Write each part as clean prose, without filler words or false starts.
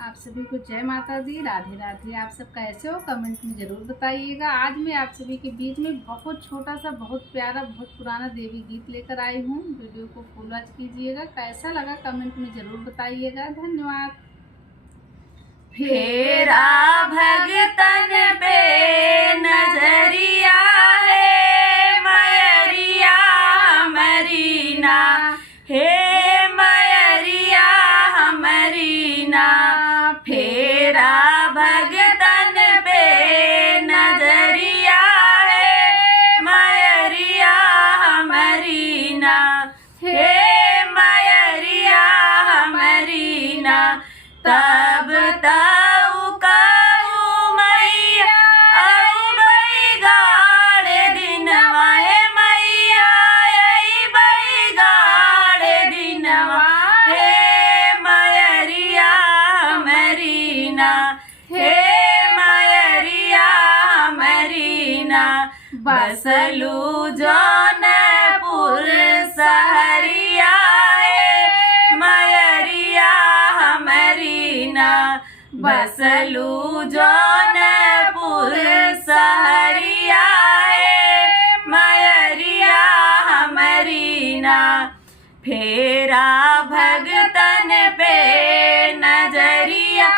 आप सभी को जय माता दी, राधे राधे। आप सब कैसे हो कमेंट में ज़रूर बताइएगा। आज मैं आप सभी के बीच में बहुत छोटा सा, बहुत प्यारा, बहुत पुराना देवी गीत लेकर आई हूँ। वीडियो को फुल वॉच कीजिएगा। कैसा लगा कमेंट में ज़रूर बताइएगा। धन्यवाद। फेरा भगतन पे नजरिया है मयरिया मरीना, हे मयरिया मरीना। फेरा भगतन पे नजरिया है मयरिया मरीना, हे मयरिया मरीना। तब ताऊ काऊ मैया आई बैगाड़े दिनवा, हे मैया आई बैगाड़े दिनवा, हे मयरिया मरीना, हे मयरिया मरीना। बसलू जौनपुर सहरिया है मयरिया मरीना, बसलू जौनपुर सहरिया है मयरिया मरीना। फेरा भगतन पे नजरिया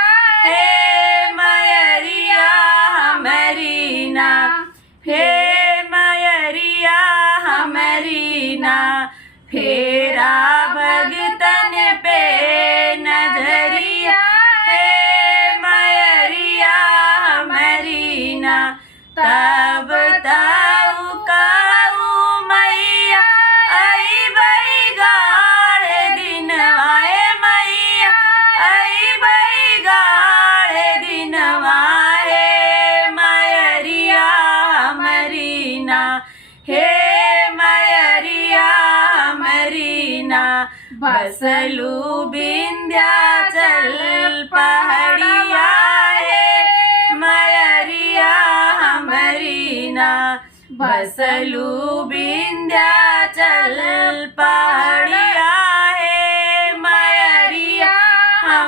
है मयरिया मरीना, हे मयरिया मरीना। फेरा भगतन पे नजरिया है मयरिया मरीना। तब ताऊ काऊ मैया आई बैगाड़े दिनवा, हे मैया आई बैगाड़े दिनवा, हे मयरिया मरीना, हे मयरिया मरीना। बसलू विंध्याचल पहाड़िया है मयरिया मरीना, बसलू विंध्याचल पहाड़िया है मयरिया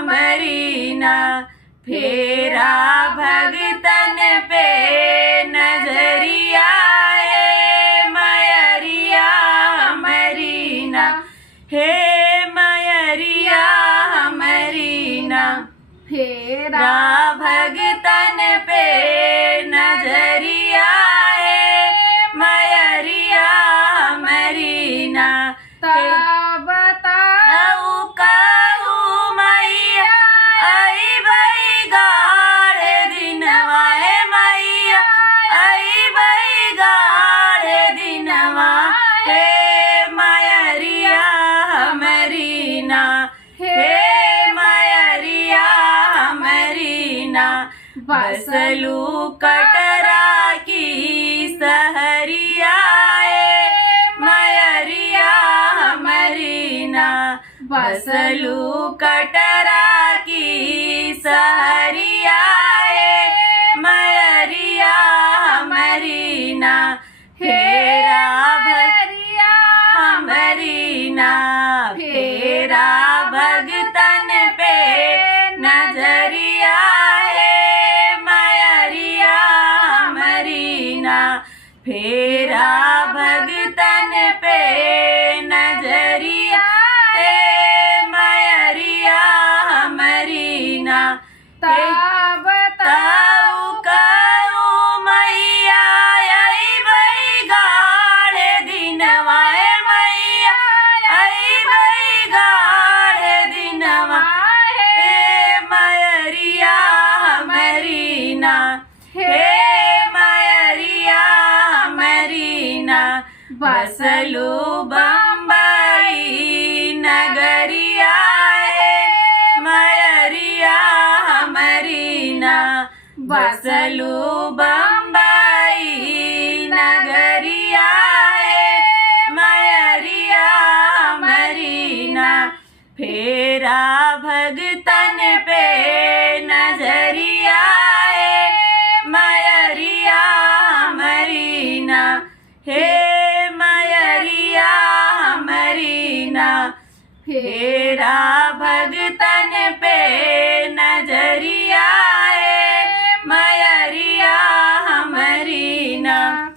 मरीना। फेरा भगतन पे नजरिया है मयरिया मरीना, हे मयरिया मरीना। फेरा भगतन पे नजरिया है मयरिया मरीना। तब ताऊ काऊ मैया आई बैगाड़े दिनवा, हे मैया आई बैगाड़े दिनवा, हे मयरिया मरीना, हे मयरिया मरीना। बसलू कटरा की सहरिया है मयरिया मरीना, बसलू कटरा की सहरिया है मयरिया मरीना। फेरा भरिया मरीना, फेरा भगतन पे नजरिया है मयरिया मरीना। फेरा भगतन पे नजरिया है मयरिया मरीना। तब ताऊ काऊ मैया आई बैगाड़े दिनवा, हे मैया आई बैगाड़े दिनवा, हे मयरिया मरीना, हे मयरिया मरीना। बसलू बम्बई नगरिया है मयरिया मरीना, बसलू